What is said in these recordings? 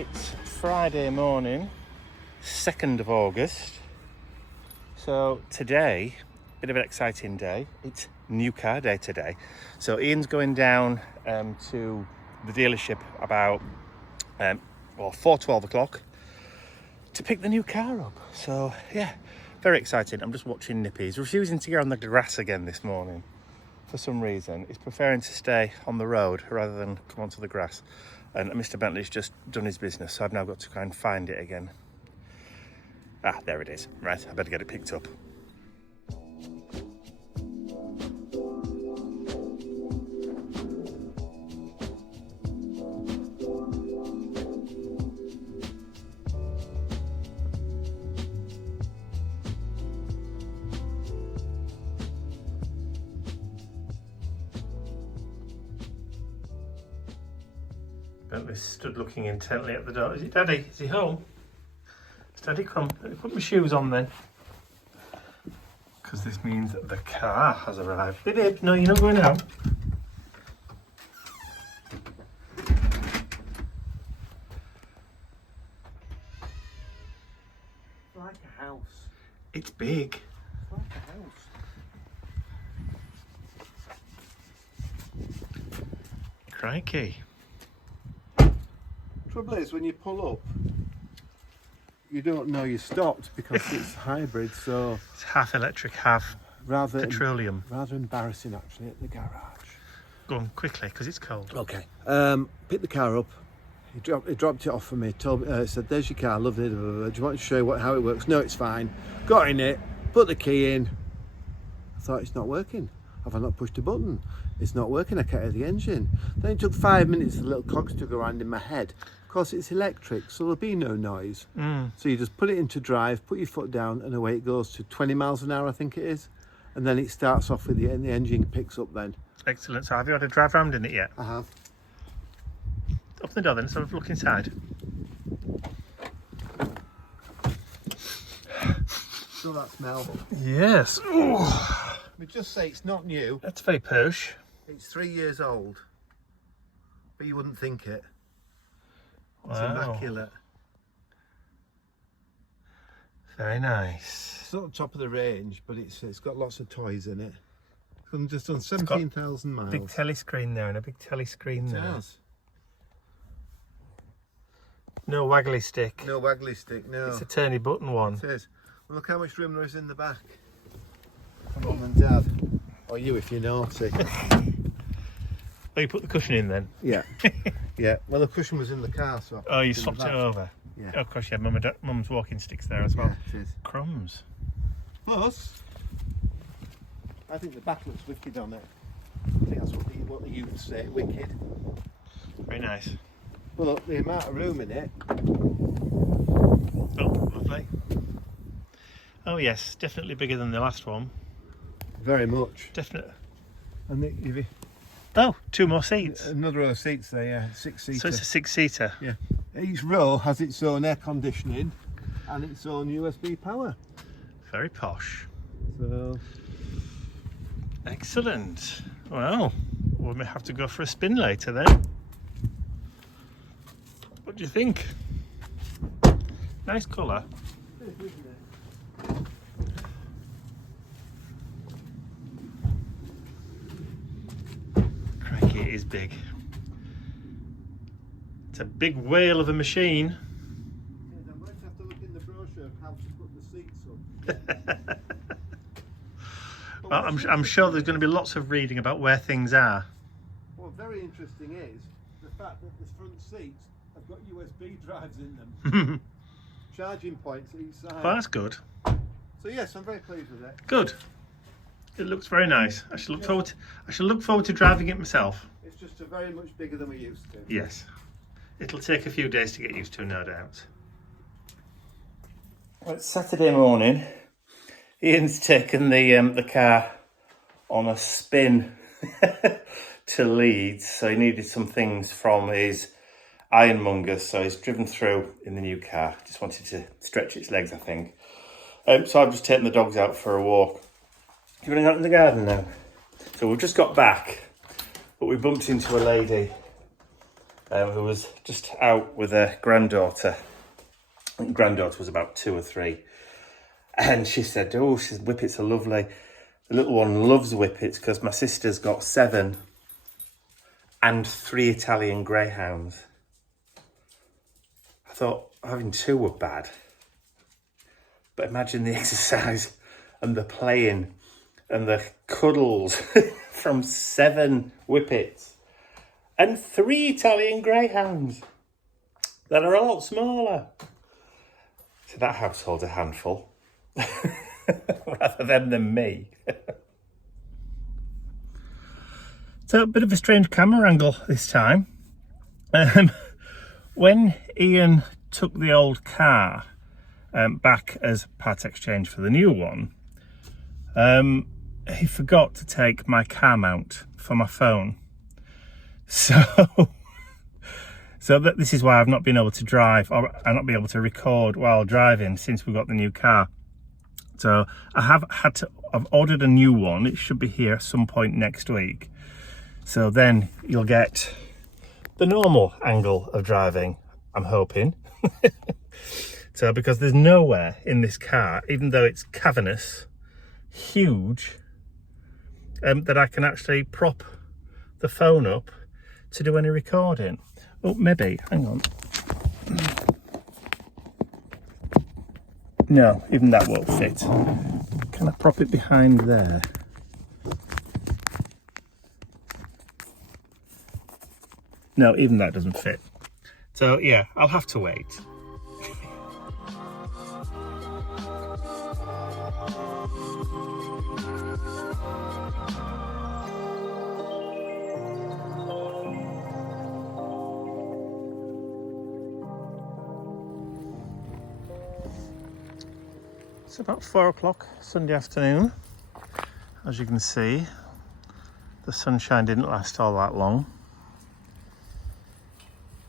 It's Friday morning, 2nd of August. So today, bit of an exciting day. It's new car day today. So Ian's going down to the dealership about 4:12 o'clock to pick the new car up. So yeah, very excited. I'm just watching Nippy. He's refusing to get on the grass again this morning. For some reason, he's preferring to stay on the road rather than come onto the grass. And Mr. Bentley's just done his business, so I've now got to try and find it again. Ah, there it is. Right, I better get it picked up. Bentley stood looking intently at the door. Is it Daddy? Is he home? Is Daddy come? Let me put my shoes on then. Because this means that the car has arrived. Babe, no, you're not going out. It's like a house. It's big. It's like a house. Crikey. Trouble is, when you pull up, you don't know you stopped because it's hybrid, so It's half electric, half rather petroleum. rather embarrassing actually at the garage. Go on quickly, because it's cold. Okay. Picked the car up. He dropped it off for me. Told me, said, "There's your car, lovely. Blah, blah, blah. Do you want to show you how it works?" No, it's fine. Got in it, put the key in. I thought it's not working. Have I not pushed a button? It's not working. I can't hear the engine. Then it took 5 minutes for the little cogs to go around in my head. Of course, it's electric, so there'll be no noise. So you just put it into drive, put your foot down, and away it goes to 20 miles an hour, I think it is. And then it starts off with the engine picks up then. Excellent. So have you had a drive round in it yet? I have. Open the door then, so have a look inside. Feel that smell. Yes. Ooh. We just say it's not new. That's very posh. It's 3 years old. But you wouldn't think it. It's Wow. immaculate. Very nice. It's not top of the range, but it's got lots of toys in it. I'm just on 17,000 miles. Big telly screen there and a big telly screen It there. has. No waggly stick. No waggly stick, no. It's a turny button one. It is. Well, look how much room there is in the back. For Mum and Dad. Or you if you're naughty. Oh, you put the cushion in then? Yeah. Yeah. Well, the cushion was in the car, so. Oh, you it's in the swapped it back. over? Yeah. Oh, of course, you had Mum's walking sticks there as well. Yeah, it is. Crumbs. Plus, I think the back looks wicked on it. I think that's what the youth say, wicked. Very nice. Well, the amount of room in it. Oh, lovely. Oh, yes, definitely bigger than the last one. Very much. Definitely. And the, Oh, 2 more seats. another row of seats there, yeah, 6-seater. So it's a 6-seater. Yeah. Each row has its own air conditioning and its own USB power. Very posh. So Excellent. Well, we may have to go for a spin later then. What do you think? Nice colour. Crikey, it is big. It's a big whale of a machine. I might have to look in the brochure of how to put the seats up. Well, I'm sure there's going to be lots of reading about where things are. What very interesting is the fact that the front seats have got USB drives in them. Charging points each side. Well, that's good. So yes, I'm very pleased with it. Good. It looks very nice. I shall look forward to driving it myself. It's just very much bigger than we used to. Yes. It'll take a few days to get used to, no doubt. Well, it's Saturday morning. Ian's taken the car on a spin to Leeds, so he needed some things from his ironmonger, so he's driven through in the new car. Just wanted to stretch its legs, I think. So I've just taken the dogs out for a walk. You running out in the garden now? So we've just got back, but we bumped into a lady who was just out with her granddaughter. I think granddaughter was about 2 or 3. And she said, oh, whippets are lovely. The little one loves whippets because my sister's got 7 and 3 Italian greyhounds. I thought having 2 were bad. But imagine the exercise and the playing and the cuddles from 7 whippets and 3 Italian greyhounds that are a lot smaller. So that household's a handful. Rather than me. So a bit of a strange camera angle this time. When Ian took the old car back as part exchange for the new one, he forgot to take my car mount for my phone. So this is why I've not been able to drive, or I've not been able to record while driving since we got the new car. So I've ordered a new one. It should be here at some point next week. So then you'll get the normal angle of driving, I'm hoping. So because there's nowhere in this car, even though it's cavernous, huge, that I can actually prop the phone up to do any recording. Oh, maybe, hang on. No, even that won't fit. Can I prop it behind there? No, even that doesn't fit. So yeah, I'll have to wait. It's about 4 o'clock Sunday afternoon. As you can see, the sunshine didn't last all that long.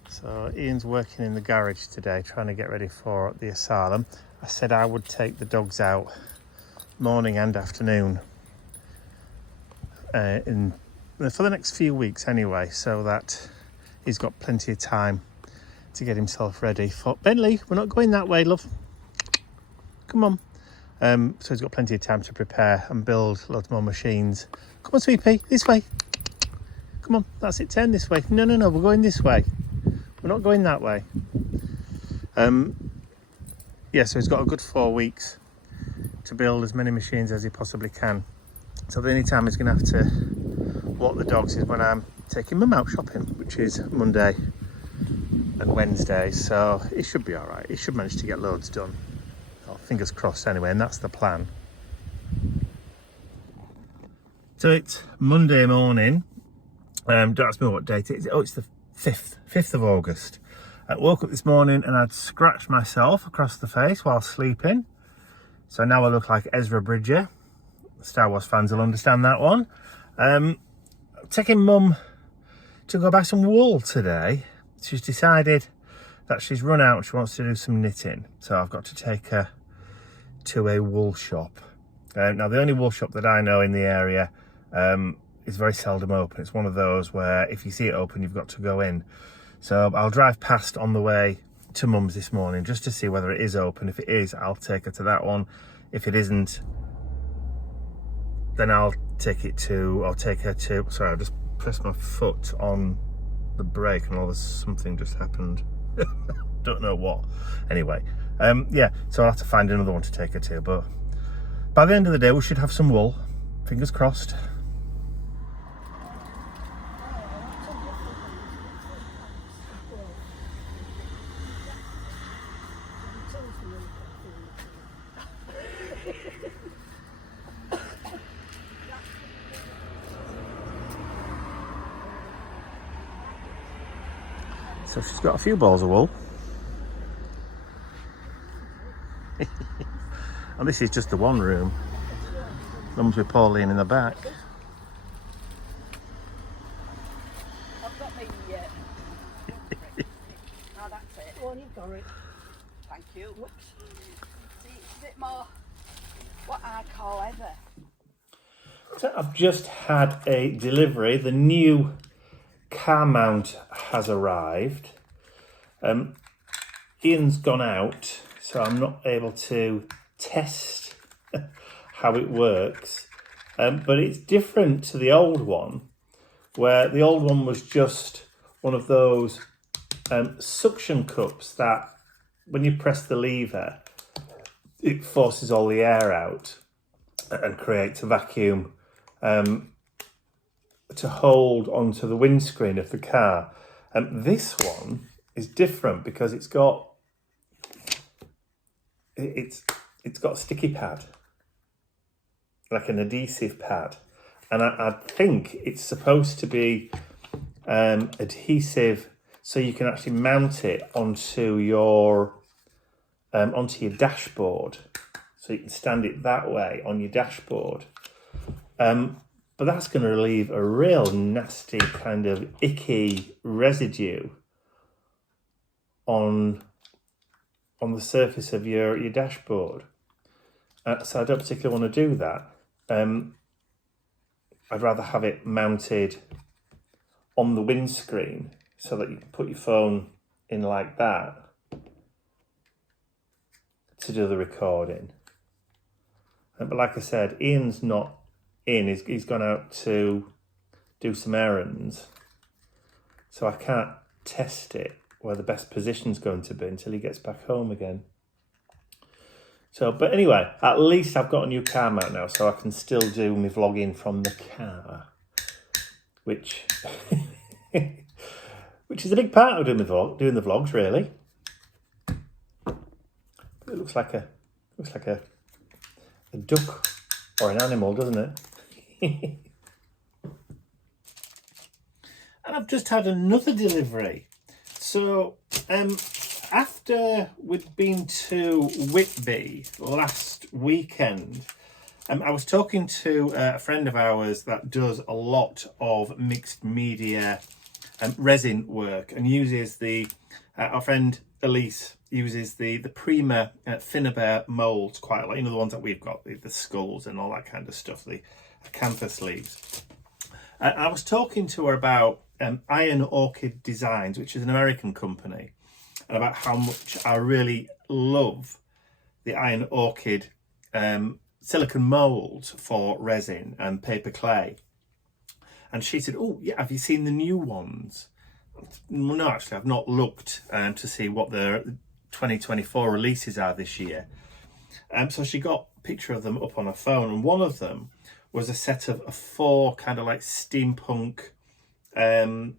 So Ian's working in the garage today, trying to get ready for the asylum. I said I would take the dogs out morning and afternoon for the next few weeks anyway, so that he's got plenty of time to get himself ready for... Bentley, we're not going that way, love. Come on. So he's got plenty of time to prepare and build loads more machines. Come on, Sweepy, this way. Come on, that's it, turn this way. No, we're going this way. We're not going that way. Yeah, so he's got a good 4 weeks to build as many machines as he possibly can. So the only time he's going to have to walk the dogs is when I'm taking Mum out shopping, which is Monday and Wednesday. So it should be all right. He should manage to get loads done. Oh, fingers crossed anyway, and that's the plan. So it's Monday morning. Don't ask me what date it is. Oh, it's the 5th of August. I woke up this morning and I'd scratched myself across the face while sleeping. So now I look like Ezra Bridger. Star Wars fans will understand that one. Taking Mum to go buy some wool today. She's decided that she's run out and she wants to do some knitting. So I've got to take her to a wool shop. Now the only wool shop that I know in the area is very seldom open. It's one of those where if you see it open, you've got to go in. So I'll drive past on the way to Mum's this morning just to see whether it is open. If it is, I'll take her to that one. If it isn't, then I'll take her to, sorry, I just pressed my foot on the brake and all this, something just happened. Don't know what. Anyway, yeah, so I'll have to find another one to take her to, but by the end of the day, we should have some wool. Fingers crossed. So she's got a few balls of wool. And this is just the one room. Mum's with Pauline in the back. I've got me oh, that's it. Oh, you've got it. Thank you. See, it's a bit more what I call ever. So I've just had a delivery, the new car mount has arrived. Ian's gone out, so I'm not able to test how it works. But it's different to the old one, where the old one was just one of those suction cups that when you press the lever, it forces all the air out and creates a vacuum to hold onto the windscreen of the car. This one is different because it's got a sticky pad, like an adhesive pad, and I think it's supposed to be adhesive, so you can actually mount it onto your dashboard, so you can stand it that way on your dashboard. But that's going to leave a real nasty kind of icky residue on the surface of your dashboard. So I don't particularly want to do that. I'd rather have it mounted on the windscreen so that you can put your phone in like that to do the recording. But like I said, Ian's not in. He's gone out to do some errands, so I can't test it where the best position's going to be until he gets back home again. So, but anyway, at least I've got a new car mount now, so I can still do my vlogging from the car, which which is a big part of doing the vlogs, really. It looks like a duck or an animal, doesn't it? And I've just had another delivery. So after we'd been to Whitby last weekend, I was talking to a friend of ours that does a lot of mixed media resin work and uses our friend Elise uses the Prima Finnabair moulds quite a lot. You know, the ones that we've got, the skulls and all that kind of stuff, the acanthus leaves. I was talking to her about Iron Orchid Designs, which is an American company, and about how much I really love the Iron Orchid silicone moulds for resin and paper clay. And she said, "Oh yeah, have you seen the new ones?" No, actually, I've not looked to see what the 2024 releases are this year. So she got a picture of them up on her phone, and one of them was a set of 4 kind of like steampunk I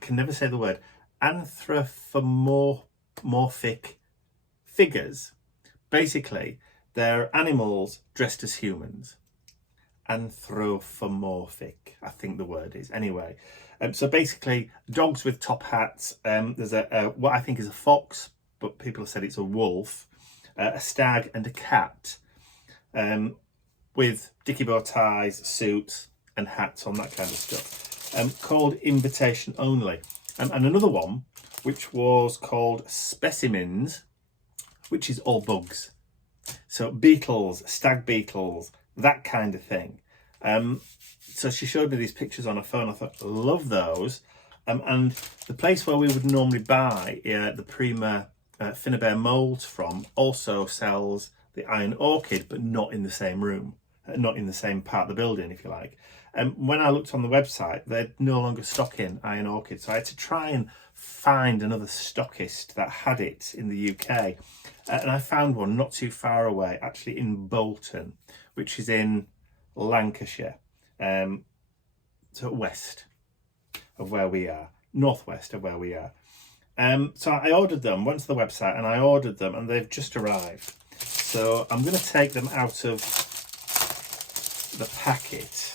can never say the word, anthropomorphic figures. Basically, they're animals dressed as humans. Anthropomorphic, I think the word is. Anyway, so basically, dogs with top hats. There's what I think is a fox, but people have said it's a wolf, a stag, and a cat, with dicky bow ties, suits, and hats on, that kind of stuff. Called Invitation Only, and another one which was called Specimens, which is all bugs. So beetles, stag beetles, that kind of thing. So she showed me these pictures on her phone. I thought, love those. And the place where we would normally buy the Prima Finnabair moulds from also sells the Iron Orchid, but not in the same room, not in the same part of the building, if you like. When I looked on the website, they're no longer stocking Iron Orchid, so I had to try and find another stockist that had it in the UK. And I found one not too far away, actually in Bolton, which is in Lancashire, so west of where we are, northwest of where we are. So I ordered them, went to the website and I ordered them, and they've just arrived. So I'm going to take them out of the packet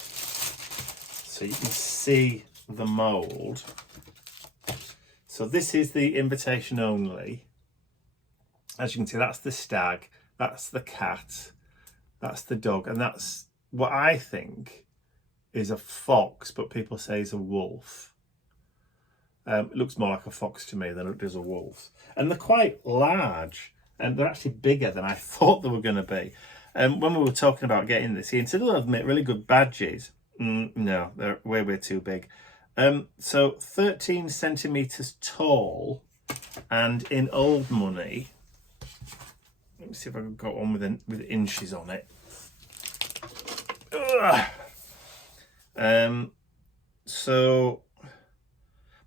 so you can see the mould. So this is the Invitation Only. As you can see, that's the stag, that's the cat, that's the dog, and that's what I think is a fox, but people say is a wolf. It looks more like a fox to me than it does a wolf. And they're quite large, and they're actually bigger than I thought they were going to be. When we were talking about getting this, Ian said, "Oh, they've made really good badges." No, they're way too big. So 13 centimeters tall, and in old money, let me see if I can got one with inches on it. So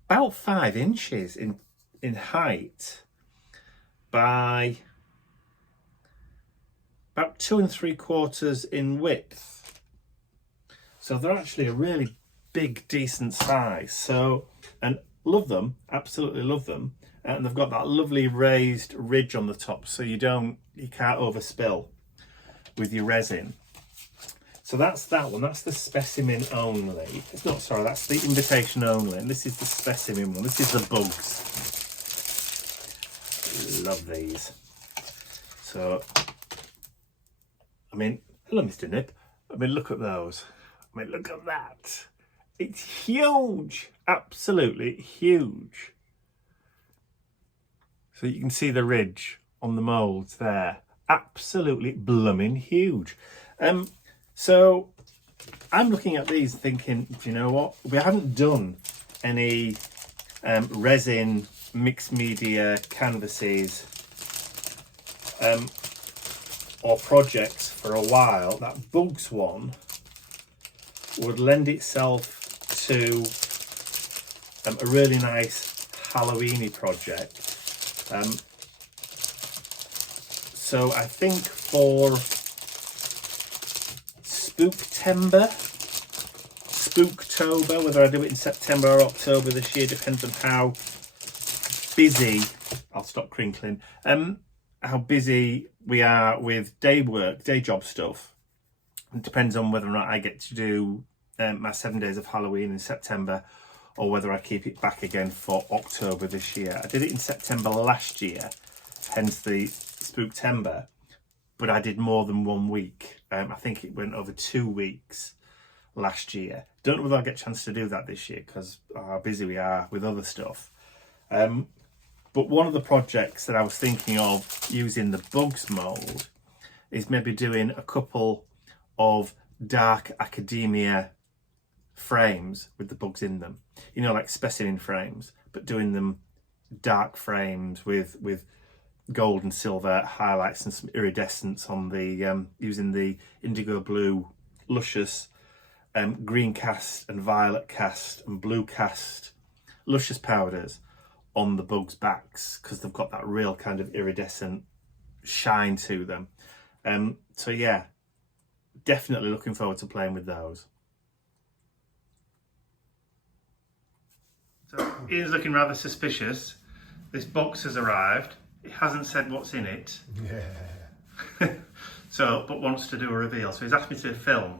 about 5 inches in height by about 2 3/4 in width. So they're actually a really big, decent size. So, and love them, absolutely love them. And they've got that lovely raised ridge on the top, so you can't overspill with your resin. So that's that one. That's the specimen only. It's not, sorry, that's the invitation only. And this is the specimen one. This is the bugs. Love these. So, I mean, hello, Mr. Nip. I mean, look at those. I mean, look at that. It's huge. Absolutely huge. So you can see the ridge on the moulds there. Absolutely blooming huge. So I'm looking at these thinking, do you know what? We haven't done any resin mixed media canvases or projects for a while. That bugs one would lend itself to a really nice Halloweeny project. So I think for Spooktober, whether I do it in September or October this year, depends on how busy, I'll stop crinkling, how busy we are with day job stuff. It depends on whether or not I get to do my 7 days of Halloween in September, or whether I keep it back again for October this year. I did it in September last year, hence the Spooktember, but I did more than 1 week. I think it went over 2 weeks last year. Don't know whether I'll get a chance to do that this year because how busy we are with other stuff. But one of the projects that I was thinking of using the bugs mould is maybe doing a couple of dark academia frames with the bugs in them. You know, like specimen frames, but doing them dark frames with gold and silver highlights and some iridescence on the using the indigo blue luscious green cast and violet cast and blue cast luscious powders on the bugs backs, because they've got that real kind of iridescent shine to them. So yeah, definitely looking forward to playing with those. So Ian's looking rather suspicious. This box has arrived. It hasn't said what's in it. Yeah. So, but wants to do a reveal. So he's asked me to film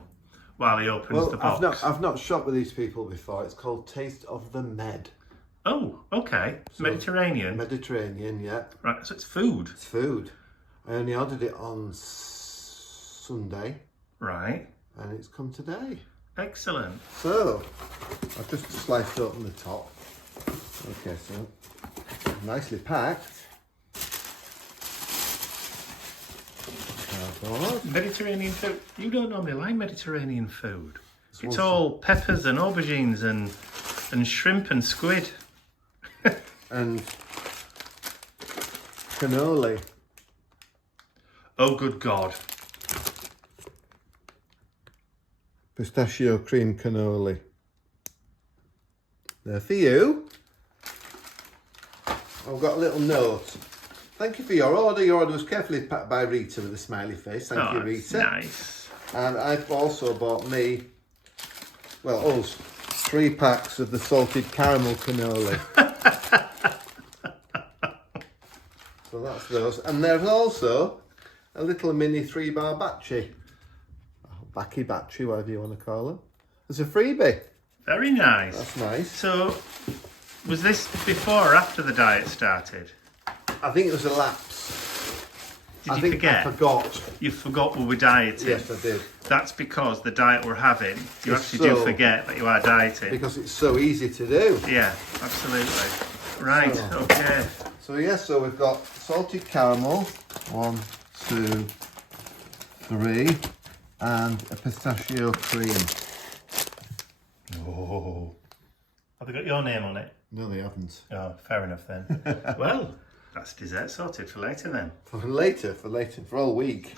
while he opens the box. I've not shopped with these people before. It's called Taste of the Med. Oh, okay. So Mediterranean. Mediterranean, yeah. Right, so it's food. It's food. I only ordered it on Sunday. Right. And it's come today. Excellent. So, I've just sliced open the top. Okay, so nicely packed. Mediterranean food. You don't normally like Mediterranean food. It's all peppers and aubergines and shrimp and squid. And cannoli. Oh, good God. Pistachio cream cannoli. There for you. I've got a little note. Thank you for your order. Your order was carefully packed by Rita with a smiley face. Thank you, Rita. Nice. And I've also bought me, well, us, 3 packs of the salted caramel cannoli. So that's those. And there's also a little mini 3-bar battery. Battery, whatever you want to call them. It's a freebie. Very nice. That's nice. So, was this before or after the diet started? I think it was a lapse. Did you forget? I forgot. You forgot we were dieting? Yes, I did. That's because the diet we're having, you actually do forget that you are dieting. Because it's so easy to do. Yeah, absolutely. Right, okay. So yes, so we've got salted caramel, 1, 2, 3, and a pistachio cream. Oh. Have they got your name on it? No, they haven't. Oh, fair enough then. Well, that's dessert sorted for later then. For later, for all week.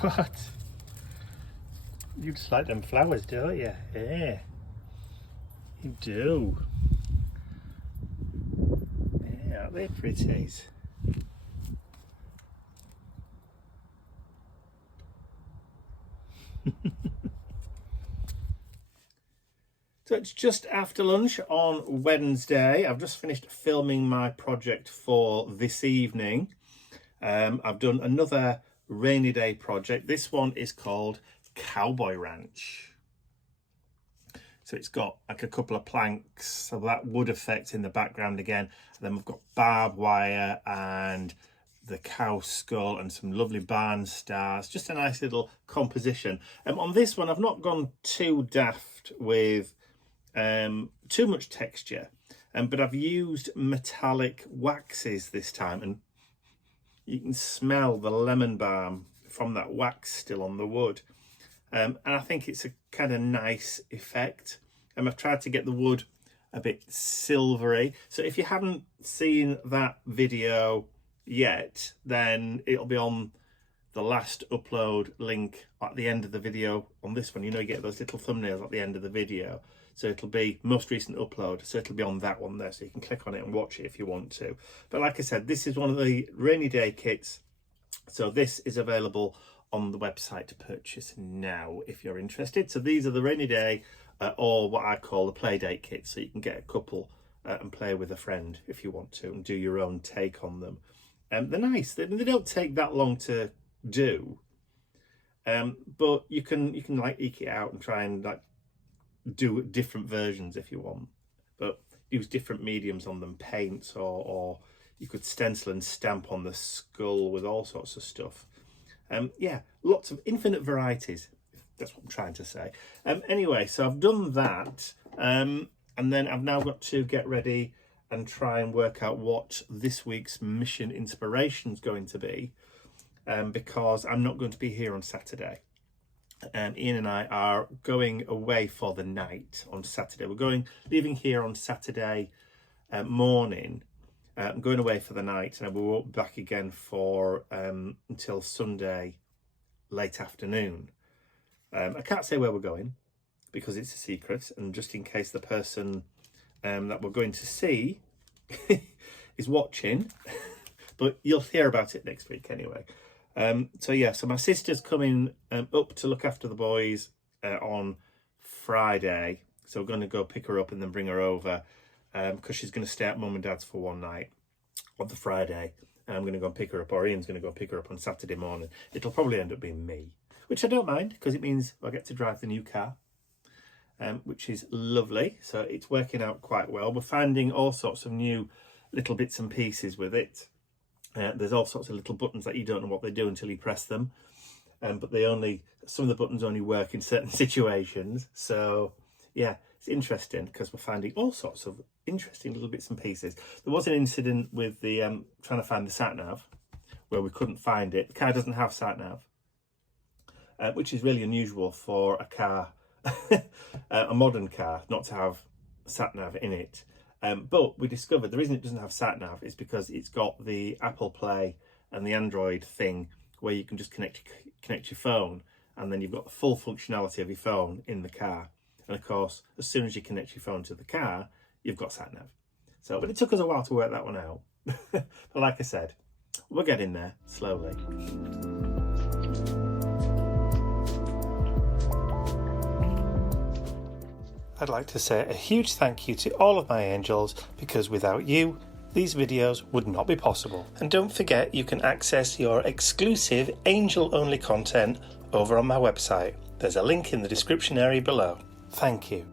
What? You just like them flowers, don't you? Yeah. You do. Yeah, aren't they pretties? So it's just after lunch on Wednesday. I've just finished filming my project for this evening. I've done another rainy day project. This one is called Cowboy Ranch. So it's got like a couple of planks, so that wood effect in the background again. And then we've got barbed wire and the cow skull and some lovely barn stars. Just a nice little composition. On this one, I've not gone too daft with too much texture, but I've used metallic waxes this time, and you can smell the lemon balm from that wax still on the wood. And I think it's a kind of nice effect. I've tried to get the wood a bit silvery. So if you haven't seen that video yet, then it'll be on the last upload link at the end of the video on this one. You know, you get those little thumbnails at the end of the video. So it'll be most recent upload. So it'll be on that one there. So you can click on it and watch it if you want to. But like I said, this is one of the rainy day kits. So this is available on the website to purchase now if you're interested. So these are the rainy day or what I call the play date kits. So you can get a couple and play with a friend if you want to and do your own take on them. They're nice. They don't take that long to do. But you can like eke it out and try and like do different versions if you want. But use different mediums on them, paints, or you could stencil and stamp on the skull with all sorts of stuff. Yeah, lots of infinite varieties. That's what I'm trying to say. Anyway, so I've done that, and then I've now got to get ready and try and work out what this week's mission inspiration is going to be, because I'm not going to be here on Saturday. Ian and I are going away for the night on Saturday. We're leaving here on Saturday morning. I'm going away for the night, and we won't be back again for until Sunday late afternoon. I can't say where we're going because it's a secret, and just in case the person that we're going to see is watching, but you'll hear about it next week anyway. So yeah, so my sister's coming up to look after the boys on Friday, so we're going to go pick her up and then bring her over, because she's going to stay at mum and dad's for one night on the Friday, and I'm going to go and pick her up, or Ian's going to go pick her up on Saturday morning. It'll probably end up being me, which I don't mind because it means I get to drive the new car, which is lovely. So it's working out quite well. We're finding all sorts of new little bits and pieces with it. There's all sorts of little buttons that you don't know what they do until you press them, but some of the buttons only work in certain situations. So yeah, it's interesting because we're finding all sorts of interesting little bits and pieces. There was an incident with the trying to find the sat nav where we couldn't find it. The car doesn't have sat nav, which is really unusual for a car, a modern car, not to have sat nav in it. But we discovered the reason it doesn't have sat nav is because it's got the Apple Play and the Android thing where you can just connect your phone, and then you've got the full functionality of your phone in the car. And of course, as soon as you connect your phone to the car, you've got sat nav. So, but it took us a while to work that one out. But like I said, we're getting there slowly. I'd like to say a huge thank you to all of my angels, because without you, these videos would not be possible. And don't forget, you can access your exclusive angel-only content over on my website. There's a link in the description area below. Thank you.